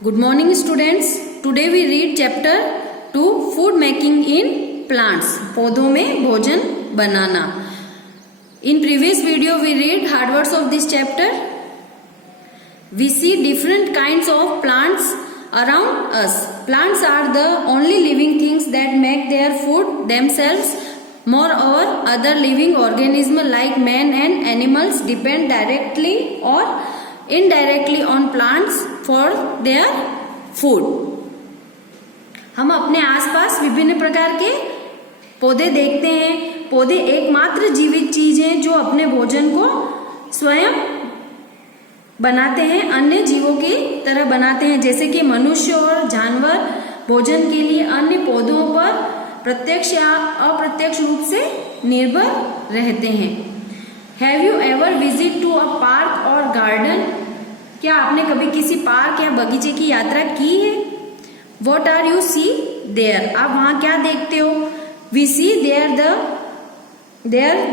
Good morning students. Today we read chapter 2 food making in plants. पौधों में भोजन बनाना. In previous video we read hard words of this chapter. We see different kinds of plants around us. Plants are the only living things that make their food themselves. Moreover, other living organisms like man and animals depend directly or indirectly on plants for their food. हम अपने आसपास विभिन्न प्रकार के पौधे देखते हैं. पौधे एकमात्र जीवित चीज हैं जो अपने भोजन को स्वयं बनाते हैं, अन्य जीवों की तरह बनाते हैं. जैसे कि मनुष्य और जानवर भोजन के लिए अन्य पौधों पर प्रत्यक्ष या अप्रत्यक्ष रूप से निर्भर रहते हैं. Have you ever visit to a park और गार्डन? क्या आपने कभी किसी पार्क या बगीचे की यात्रा की है? What are you see there? आप वहां क्या देखते हो? We see there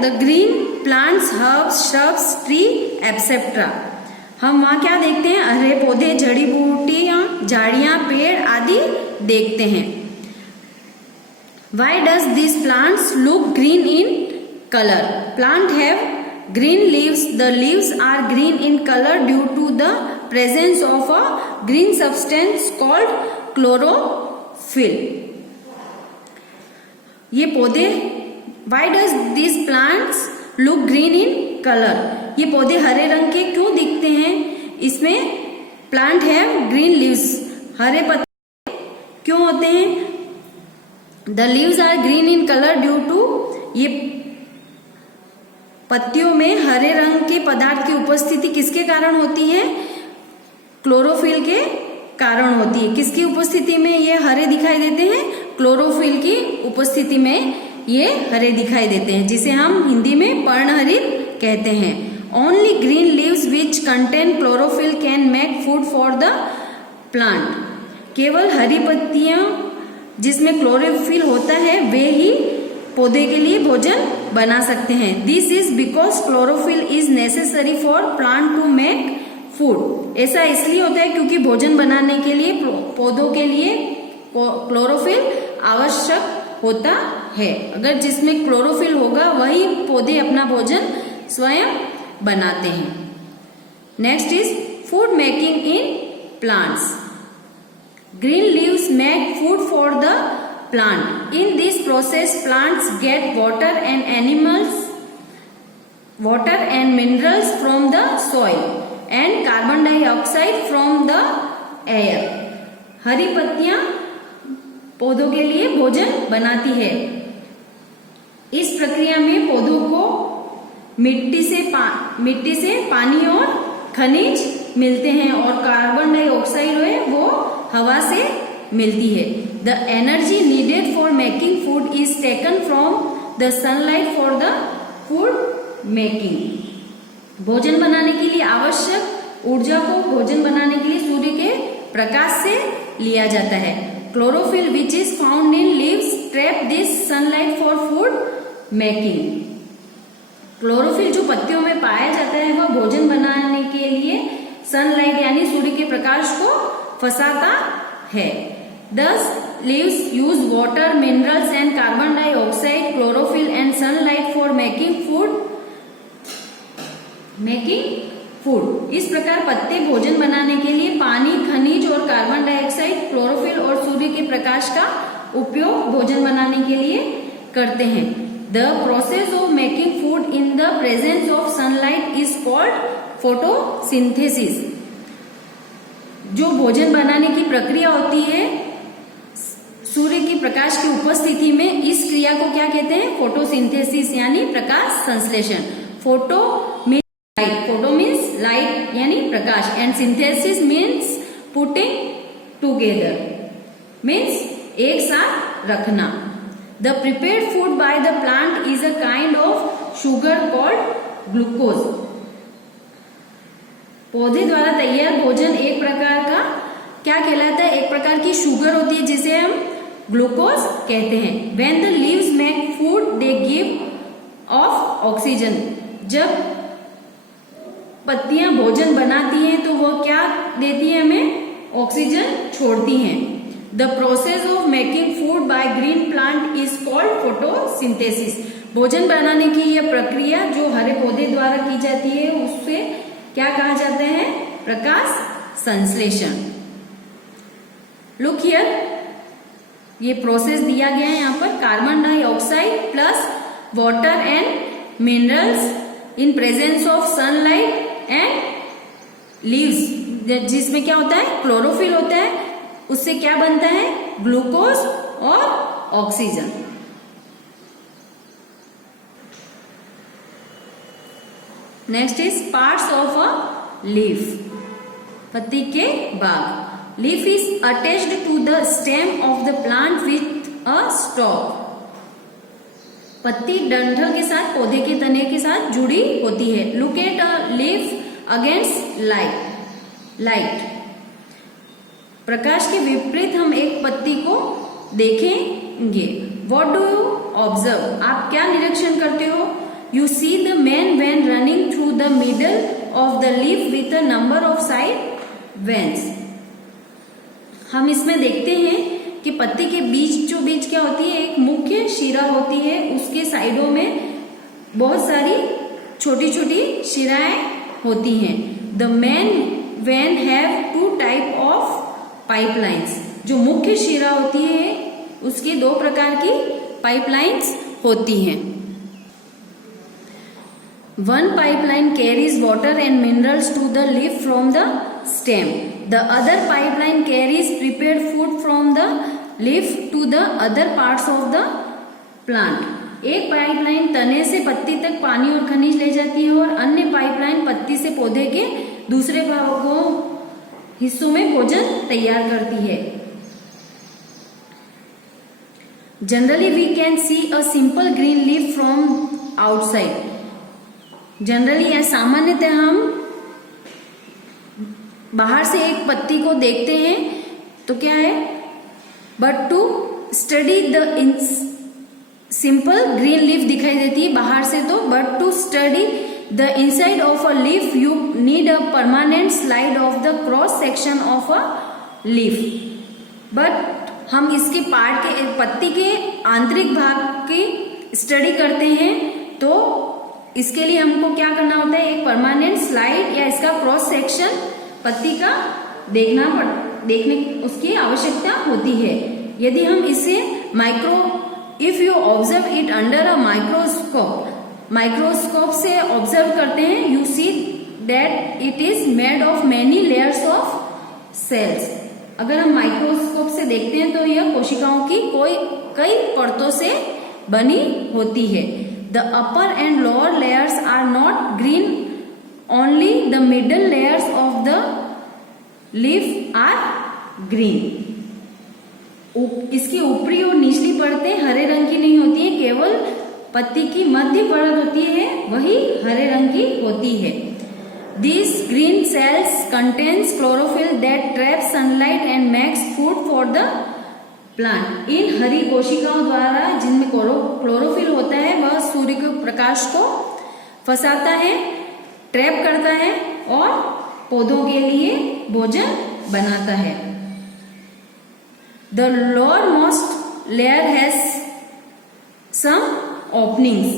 the green plants, herbs, shrubs, tree etcetera. हम वहां क्या देखते हैं? हरे पौधे, जड़ी बूटियां, झाड़ियां, पेड़ आदि देखते हैं. Why does this plants look green in colour? Plant have green leaves. The leaves are green in color due to the presence of a green substance called chlorophyll. ये पौधे, why does these plants look green in color? ये पौधे हरे रंग के क्यों दिखते हैं? इसमें plant have green leaves. हरे पत्ते क्यों होते हैं? The leaves are green in color due to, ये पत्तियों में हरे रंग के पदार्थ की उपस्थिति किसके कारण होती है? क्लोरोफिल के कारण होती है. किसकी उपस्थिति में ये हरे दिखाई देते हैं? क्लोरोफिल की उपस्थिति में ये हरे दिखाई देते हैं, जिसे हम हिंदी में पर्णहरित कहते हैं. Only green leaves which contain chlorophyll can make food for the plant. केवल हरी पत्तियां जिसमें क्लोरोफिल होता है वे ही पौधे के लिए भोजन बना सकते हैं. This is because chlorophyll is necessary for plant to make food. ऐसा इसलिए होता है क्योंकि भोजन बनाने के लिए पौधों के लिए क्लोरोफिल आवश्यक होता है. अगर जिसमें क्लोरोफिल होगा वही पौधे अपना भोजन स्वयं बनाते हैं. Next is food making in plants. Green leaves make food for the plant. In this process, plants get water and minerals from the soil and carbon dioxide from the air. हरी पत्तियां पौधों के लिए भोजन बनाती है. इस प्रक्रिया में पौधों को मिट्टी से पानी और खनिज मिलते हैं और कार्बन डाइऑक्साइड है वो हवा से मिलती है. The energy needed for making food is taken from the sunlight for the food making. भोजन बनाने के लिए आवश्यक ऊर्जा को भोजन बनाने के लिए सूर्य के प्रकाश से लिया जाता है. Chlorophyll which is found in leaves trap this sunlight for food making. Chlorophyll जो पत्तियों में पाया जाता है वह भोजन बनाने के लिए सनलाइट यानी सूर्य के प्रकाश को फंसाता है. Thus, leaves use water, minerals and carbon dioxide, chlorophyll and sunlight for making food. इस प्रकार पत्ते भोजन बनाने के लिए पानी, खनिज और कार्बन डाइऑक्साइड, क्लोरोफिल और सूर्य के प्रकाश का उपयोग भोजन बनाने के लिए करते हैं. The process of making food in the presence of sunlight is called photosynthesis. जो भोजन बनाने की प्रक्रिया होती है सूर्य की प्रकाश की उपस्थिति में, इस क्रिया को क्या कहते हैं? फोटोसिंथेसिस यानी प्रकाश संश्लेषण. फोटो मीन्स लाइट यानी प्रकाश and synthesis means putting together means एक साथ रखना. The prepared food by the plant is a kind of sugar called glucose. पौधे द्वारा तैयार भोजन एक प्रकार का क्या कहलाता है? एक प्रकार की शुगर होती है जिसे हम ग्लूकोज कहते हैं. When the leaves make food, they give off oxygen. जब पत्तियां भोजन बनाती हैं तो वह क्या देती है हमें? ऑक्सीजन छोड़ती हैं। The process of making food by green plant is called photosynthesis. भोजन बनाने की यह प्रक्रिया जो हरे पौधे द्वारा की जाती है उससे क्या कहा जाता है? प्रकाश संश्लेषण। लुक हियर, ये प्रोसेस दिया गया है यहाँ पर। Carbon dioxide plus water and minerals in presence of sunlight and leaves, जिसमें क्या होता है? क्लोरोफिल होता है। उससे क्या बनता है? ग्लूकोज और oxygen. Next is parts of a leaf. पत्ती के भाग। Leaf is attached to the stem of the plant with a stalk. पत्ती डंठल के साथ, पौधे के तने के साथ जुड़ी होती है। Look at a leaf against light. प्रकाश के विपरीत हम एक पत्ती को देखेंगे। What do you observe? आप क्या निरीक्षण करते हो? You see the man when running through the middle of the leaf with a number of side veins. हम इसमें देखते हैं कि पत्ती के बीच क्या होती है? एक मुख्य शिरा होती है, उसके साइडों में बहुत सारी छोटी छोटी शिराएं होती हैं। The main vein have two type of pipelines. जो मुख्य शिरा होती है उसकी दो प्रकार की पाइपलाइंस होती हैं। One pipeline carries water and minerals to the leaf from the stem. The other pipeline carries prepared food from the leaf to the other parts of the plant. एक पाइपलाइन तने से पत्ती तक पानी और खनिज ले जाती है और अन्य पाइपलाइन पत्ती से पौधे के दूसरे भागों हिस्सों में भोजन तैयार करती है। Generally we can see a simple green leaf from outside. Generally या सामान्यतः हम बाहर से एक पत्ती को देखते हैं तो क्या है? But to study the simple green leaf दिखाई देती है बाहर से तो, but to study the inside of a leaf you need a permanent slide of the cross section of a leaf. But हम इसके पार्ट के पत्ती के आंतरिक भाग की स्टडी करते हैं तो इसके लिए हमको क्या करना होता है? एक परमानेंट स्लाइड या इसका क्रॉस सेक्शन पत्ती का देखने उसकी आवश्यकता होती है। यदि हम इसे if you observe it under a microscope से ऑब्जर्व करते हैं, you see that it is made of many layers of cells. अगर हम माइक्रोस्कोप से देखते हैं तो यह कोशिकाओं की कई परतों से बनी होती है। The upper and lower layers are not green, only the middle layers of the leaf are green. इसकी ऊपरी और निचली परतें हरे रंग की नहीं होती है, केवल पत्ती की मध्य परत होती है वही हरे रंग की होती है। These green cells contains chlorophyll that traps sunlight and makes food for the plant. इन हरी कोशिकाओं द्वारा जिनमें क्लोरोफिल होता है वह सूर्य के प्रकाश को फंसाता है, ट्रैप करता है और पौधों के लिए भोजन बनाता है। The lowermost layer has some openings.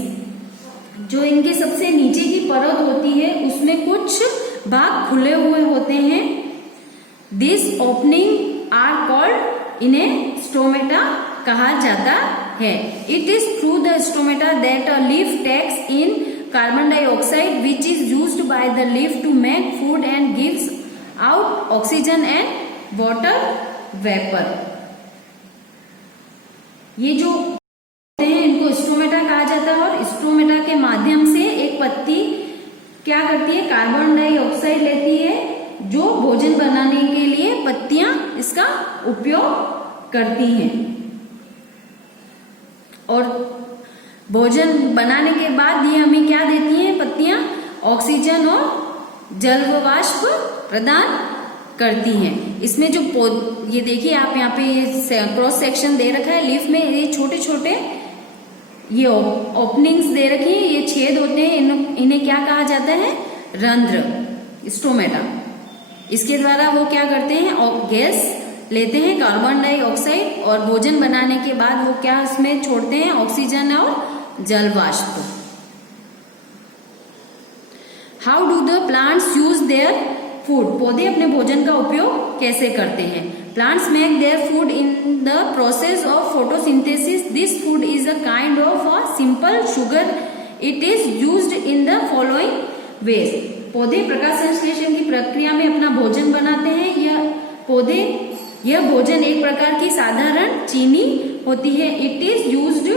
जो इनके सबसे नीचे की परत होती है उसमें कुछ भाग खुले हुए होते हैं। दिस ओपनिंग आर कॉल्ड इन्हें स्टोमेटा कहा जाता है। It is through the stomata that a leaf takes in carbon dioxide which is used by the leaf to make food and gives out oxygen and water vapour. ये जो होते हैं इनको stomata कहा जाता है और स्टोमेटा के माध्यम से एक पत्ती क्या करती है? कार्बन डाइऑक्साइड लेती है जो भोजन बनाने के लिए पत्तियां इसका उपयोग करती हैं और भोजन बनाने के बाद ये हमें क्या देती हैं? पत्तियां ऑक्सीजन और जल वाष्प प्रदान करती हैं। इसमें जो ये देखिए आप यहाँ पे क्रॉस सेक्शन दे रखा है लीफ में, ये छोटे छोटे ये ओपनिंग्स दे रखी है, ये छेद होते हैं, इन्हें क्या कहा जाता है? रंध्र, स्टोमेटा। इसके द्वारा वो क्या करते हैं, गैस लेते हैं कार्बन डाइऑक्साइड, और भोजन बनाने के बाद वो क्या उसमें छोड़ते हैं, ऑक्सीजन और जल वाष्प। How do the plants use their food, पौधे अपने भोजन का उपयोग कैसे करते हैं। Plants make their food in the process of photosynthesis. This food is a kind of a simple sugar. It is used in the following veg. पौधे प्रकाश संश्लेषण की प्रक्रिया में अपना भोजन बनाते हैं। यह भोजन एक प्रकार की साधारण चीनी होती है। इट इज यूज्ड,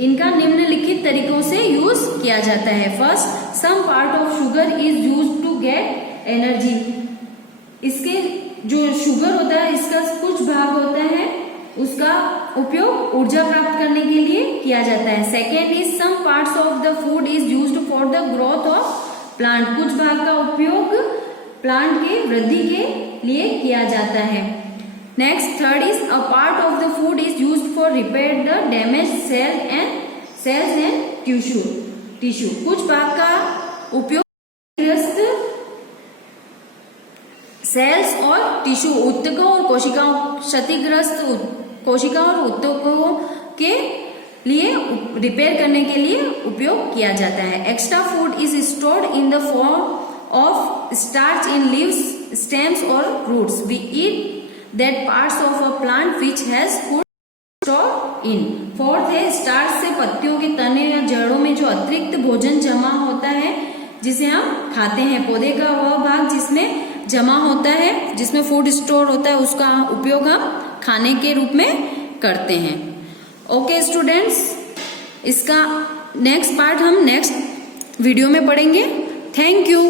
इनका निम्नलिखित तरीकों से यूज किया जाता है। First, some part of sugar is used to get energy. इसके जो शुगर होता है इसका कुछ भाग होता है, उसका उपयोग ऊर्जा प्राप्त करने के लिए किया जाता है। Second is some parts of the food is used for the growth of plant. कुछ भाग का उपयोग प्लांट के वृद्धि के लिए किया जाता है। Next, third is a part of the food is used for repair the damage cells and tissue. कुछ भाग का उपयोग सेल्स और टिश्यू, ऊतकों और कोशिकाओं, क्षतिग्रस्त कोशिकाओं और ऊतकों के लिए रिपेयर करने के लिए उपयोग किया जाता है। Extra food is stored in the form of starch in leaves, stems और roots. We eat that parts of a plant which has food stored in. Fourth है, स्टार्च से पत्तियों के तने या जड़ों में जो अतिरिक्त भोजन जमा होता है जिसे हम खाते हैं। पौधे का वह भाग जिसमें जमा होता है, जिसमें फूड स्टोर होता है, उसका उपयोग हम खाने के रूप में करते हैं। ओके स्टूडेंट्स, इसका नेक्स्ट पार्ट हम नेक्स्ट वीडियो में पढ़ेंगे। Thank you.